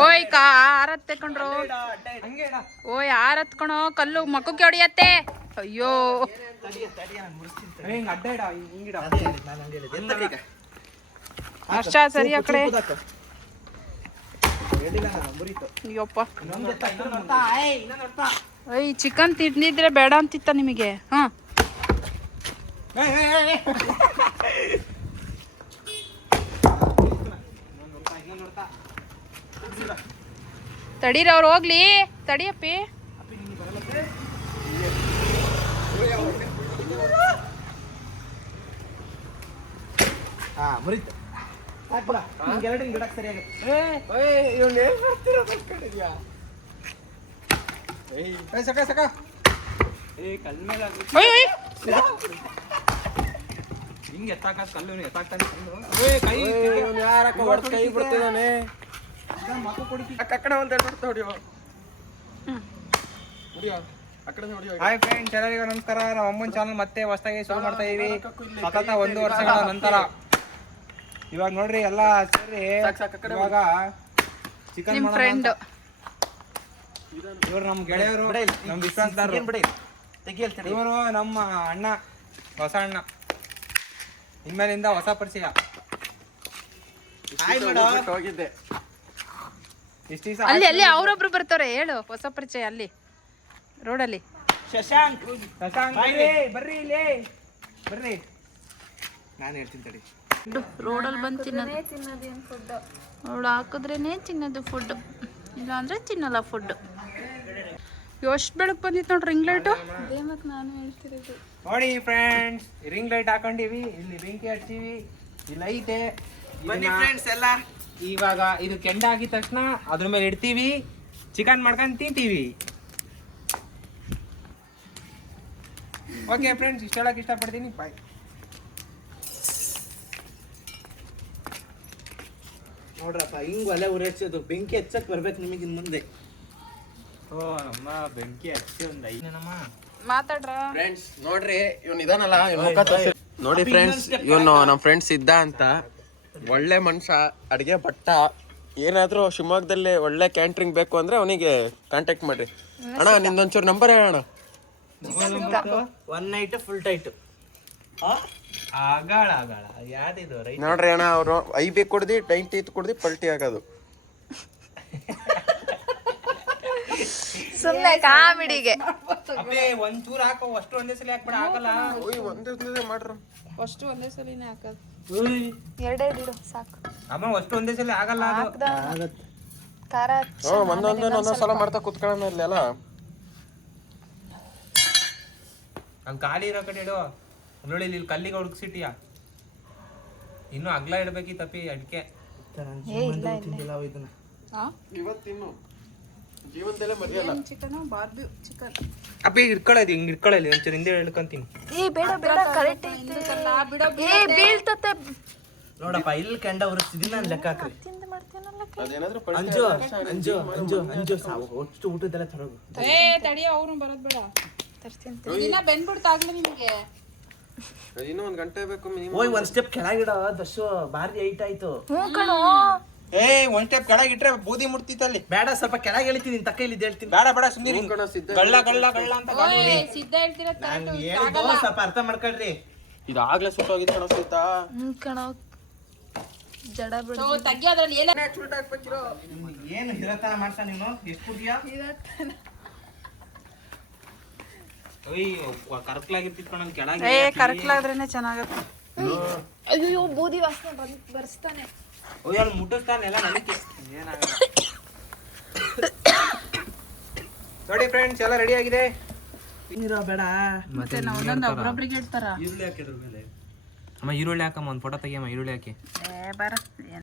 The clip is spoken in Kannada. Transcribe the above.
ಓಯ್ ಕಾ ಆರತ್ ತಕೊಂಡ್ರು ಓಯ್ ಆರತ್ ಕಣೋ ಕಲ್ಲು ಮಕ್ಕಕ್ಕೆ ಹೊಡಿಯತ್ತೆ. ಅಯ್ಯೋ. ಅಷ್ಟಾ ಸರಿ ಆ ಕಡೆ ಅಯ್ಯಪ್ಪ. ಐ ಚಿಕನ್ ತಿಂದಿದ್ರೆ ಬೇಡ ಅಂತಿತ್ತ ನಿಮಗೆ? ಹಾ. ತಡೀರಿ ಅವ್ರು ಹೋಗ್ಲಿ. ತಡಿಯಪ್ಪಿ ಸಕ ಸಕ. ಏ ಕಲ್ ಮೇಲೆ ಓಯ್ ಓಯ್ ಹಿಂಗ್ ಎತ್ತಾಕ ಕಲ್ಲು ಎತ್ತಾಕ್ತಾನೆ ಕಲ್ಲು ಏ ಕೈ ಯಾರಕ್ಕ ಹೊಡ್ದ್ ಕೈ ಬಿಡ್ತಿದಾನೆ? ಮಕ್ಕ ಕೊಡಿಕಿ ಆ ಕಡೆ ಒಂದ್ ಎರಡು ಹೊಡ್ತ ಹೊಡಿಯೋ. ಹೊಡಿಯೋ. ಆ ಕಡೆ ಹೊಡಿಯೋ ಹಾಯ್ ಫ್ರೆಂಡ್ಸ್ ಎಲ್ಲರಿಗೂ ನಮಸ್ಕಾರ. ನಮ್ಮ ಅಮ್ಮನ ಚಾನಲ್ ಮತ್ತೆ ಹೊಸದಾಗಿ ಶುರು ಮಾಡ್ತಾ ಇದೀವಿ. ಸತತ ಒಂದು ವರ್ಷಗಳ ನಂತರ. ಇವಾಗ ನೋಡ್ರಿ ಎಲ್ಲ ಸೇರಿ ಸಾಕ್ ಸಾಕ್ ಆ ಕಡೆ ಇವಾಗ ಚಿಕನ್ ನಿಮ್ ಫ್ರೆಂಡ್ ಇವ್ರು ನಮ್ಮ ಗೆಳೆಯರು ನಮ್ಮ ವಿಶ್ವಾಸದಾರರು ಇವರು ನಮ್ಮ ಅಣ್ಣ ಹೊಸ ಅಣ್ಣ. ಇನ್ಮೇಲಿಂದ ಹೊಸ ಪರಿಚಯ. ಹೋಗಿದ್ದೆ. ಇಷ್ಟ ದಿವಸ ಅಲ್ಲಿ ಅಲ್ಲಿ ಅವ್ರೊಬ್ರು ಬರ್ತಾರೆ ಹೇಳು ಹೊಸ ಪರಿಚಯ ಅಲ್ಲಿ ರೋಡಲ್ಲಿ. ಶಶಾಂಕ್. ಶಶಾಂಕ್ ಬರ್ರಿ. ಬರ್ರಿ ಇಲ್ಲಿ. ಬರ್ರಿ. ನಾನು ಹೇಳ್ತೀನಿ ತಡಿ. ರೋಡಲ್ಲಿ ಬಂದು ತಿನ್ನೋದು. ಅವಳು ಹಾಕಿದ್ರೇನೆ ತಿನ್ನೋದು ಫುಡ್ ಇಲ್ಲಾಂದ್ರೆ ತಿನ್ನಲ್ಲ ಫುಡ್ ಎಷ್ಟು ಬೆಳಕು ಬಂದಿತ್ತು ನೋಡ್ರಿ ರಿಂಗ್ ಲೈಟು ನೋಡಿ ಫ್ರೆಂಡ್ಸ್ ರಿಂಗ್ ಲೈಟ್ ಹಾಕೊಂಡಿವಿ ಇಲ್ಲಿ ಬೆಂಕಿ ಹಚ್ಚಿವಿ ಈ ಬನ್ನಿ ಫ್ರೆಂಡ್ಸ್ ಎಲ್ಲ. ಇವಾಗ ಇದು ಕೆಂಡ ಆಗಿದ ತಕ್ಷಣ ಅದ್ರ ಮೇಲೆ ಇಡ್ತೀವಿ ಚಿಕನ್ ಮಾಡ್ಕೊಂಡು ತಿಂತೀವಿ. ಓಕೆ ಫ್ರೆಂಡ್ಸ್ ಇಷ್ಟ ಹೇಳಕ್ ಇಷ್ಟಪಡ್ತೀನಿ ಬಾಯ್ ನೋಡ್ರಪ್ಪ ಹಿಂಗ್ ಒಲೆ ಉರೇಸೋದು ಬೆಂಕಿ ಹಚ್ಚಕ್ ಬರ್ಬೇಕು ನಿಮಗೆ ಇನ್ನು ಮುಂದೆ ಓ ನಮ್ಮ ಬೆಂಕಿ ಹಚ್ಚಿ ಒಂದು ಐದು ನಮ್ಮ ಮಾತಾಡ್ರ? ಫ್ರೆಂಡ್ಸ್ ನೋಡ್ರಿ ಇವ್ನ ಇದಾನಲ್ಲ ಇವ್ನ್ ಮುಖ ತೋರ್ಸಿ- ನೋಡಿ ಫ್ರೆಂಡ್ಸ್ ಇವನು ನಮ್ಮ ಫ್ರೆಂಡ್ಸ್ ಇದ್ದ ಅಂತ. ಒಳ್ಳೆ ಮನುಷ್ಯ ಅಡಿಗೆ ಭಟ್ಟ. ಏನಾದ್ರೂ ಶಿವಮೊಗ್ಗದಲ್ಲಿ ಒಳ್ಳೆ ಕ್ಯಾಂಟ್ರಿಂಗ್ ಬೇಕು ಅಂದ್ರೆ ಅವನಿಗೆ ಕಾಂಟ್ಯಾಕ್ಟ್ ಮಾಡ್ರಿ. ಅಣ್ಣ ನಿಂದೊಂಚೂರು ನಂಬರ್ ಹೇಳೋಣ ಒನ್ ನೈಟ್ ಫುಲ್ ಟೈಟ್ ಆಗಾಳ ಆಗಾಳ. ಯಾವ್ದಿದು ರೈಟ್ ನೋಡ್ರಿ ಅಣ್ಣ ಅವರು ಐ ಬಿ ಕುಡ್ದು ಟೈಂಟ್ ಇತ್ತು ಕುಡ್ದು ಪಲ್ಟಿ ಆಗೋದು. ಸುಮ್ಮನೆ ಕಾಮಿಡಿಗೆ. ಅಪ್ಪೇ ಒಂದ್ ಚೂರ್ ಹಾಕೋ ಅಷ್ಟು ಒಂದೇ ಸಲ ಹಾಕ್ಬೇಡ ಆಗಲ್ಲ ಒಂದೇ ಮಾಡ್ರು. ಅಷ್ಟು ಒಂದೇ ಸಲಿನೇ ಹಾಕೋದು. ಎರಡೇ ಇಡು ಸಾಕು. ಅಮ್ಮ ಅಷ್ಟು ಒಂದೇ ಸಲ ಆಗಲ್ಲ ಅದು. ಖಾರ ಒಂದೊಂದು ಒಂದೊಂದ್ ಸಲ ಮಾಡ್ತಾ ಕುತ್ಕೊಳ್ಳೋಣ ಹಂಗ್ ಖಾಲಿ ಇರೋ ಕಡೆ ಇಡು. ನೋಡಿ ಇಲ್ಲಿ ಕಲ್ಲಿಗೆ ಹುಡುಕ್ಸಿಟಿಯ ಇನ್ನು ಅಗ್ಲ ಇಡ್ಬೇಕಿತ್ತಪ್ಪಿ ಅಡಿಕೆ ಇಲ್ಲ ಇದನ್ನ. ಇವತ್ತಿನ್ನು. ಜೀವನದಲ್ಲೇ ಮರೆಯಲ್ಲ. ಚಿಕನ್? ಬಾರ್ಬಿ ಚಿಕನ್ ಅಪ್ಪಿ ಹಿಂಗೆ ಒಂಚೂರು ಹಿಂದೆ ಹೇಳ್ಕೊಂತೀನಿ. ಏ ಬೇಡ ಬೇಡ ಕರೆಕ್ಟ್ ಏ ಬೀಳ್ತತೆ. ನೋಡಪ್ಪ ಇಲ್ಲಿ ಕೆಂಡ ಉರಿಸ್ತಿದ್ದೀನಿ ನಾನು ಲೆಕ್ಕ ಹಾಕ್ರಿ. ಅಂಜು ಅಂಜು ಅಂಜು ಅಂಜು ಸಾವು ಅಷ್ಟು ಊಟದೆಲ್ಲ ತರೋದು ಏ ತಡಿಯ ಅವ್ರು ಬರೋದ್ ಬೇಡ. ತರ್ತೀನಿ ಬೆನ್ಬಿಡ್ತಾಗ್ಲಿ ನಿಮಗೆ. ಇನ್ನೂ ಒಂದ್ ಗಂಟೆ ಬೇಕು ಓಯ್ ಒಂದ್ ಸ್ಟೆಪ್ ಕೆಳಗಿಡ ದಶೋ ಭಾರಿ ಹೈಟ್ ಆಯ್ತು. ಹ್ಞೂ ಕಣೋ. ಏ ಒಂದ್ ಸ್ಟೆಪ್ ಕೆಳಗೆ ಇಟ್ರೆ ಬೂದಿ ಮುಟ್ತಿತ್ತಲ್ಲಿ. ಬೇಡ ಸ್ವಲ್ಪ ಕೆಳಗೆ ಎಳಿತೀನಿ ತಕ್ಕ ಇಲ್ಲಿ ಹೇಳ್ತೀನಿ. ಬೇಡ ಬೇಡ ಸುಮ್ಮನೆ ಗಳ್ಳ ಗಳ್ಳ ಗಳ್ಳ ಅಂತ. ಸಿದ್ಧ ಹೇಳ್ತೀರ ಸ್ವಲ್ಪ ಅರ್ಥ ಮಾಡ್ಕೊಳ್ರಿ. ಇದು ಆಗ್ಲೇ ಸುಟ್ಟೋಗಿದ್ ಕಣ ಸೀತಾ ಕಣ. ಜಡ ಬಿಡ. ತಗ್ಗಿ ಅದ್ರಲ್ಲಿ ಏನ ಏನು ಹಿರತನ ಮಾಡ್ಸ ನೀನು? ಎಷ್ಟು ಕುಡಿಯಾ ಓಯ್ ಕರ್ಕಲಾಗಿರ್ತಿತ್ ಕಣ ಕೆಳಗೆ ಏ ಕರ್ಕಲಾದ್ರೇನೆ ಚೆನ್ನಾಗತ್ತೆ. ಅಯ್ಯೋ ಬೂದಿ ವಾಸನೆ ಬರ್ಸ್ತಾನೆ. ಅಲ್ಲಿ ಮುಟ್ಟಿಸ್ತಾನೆಲ್ಲ ನನಗೆ. ಏನಾಗಲ್ಲ. ನೋಡಿ ಫ್ರೆಂಡ್ಸ್ ಎಲ್ಲ ರೆಡಿ ಆಗಿದೆ? ನೀರು ಬೇಡ. ಮತ್ತೆ ನಾವು ಒಂದೊಂದು ಒಬ್ರೊಬ್ರಿಗೆ ಇಡ್ತಾರ ಈರುಳ್ಳಿ ಹಾಕಿದ್ರ ಮೇಲೆ ಅಮ್ಮ ಈರುಳ್ಳಿ ಹಾಕಮ್ಮ ಒಂದು ಫೋಟೋ ತೆಗಿಯಮ್ಮ ಈರುಳ್ಳಿ ಹಾಕಿ. ಏ ಬರ.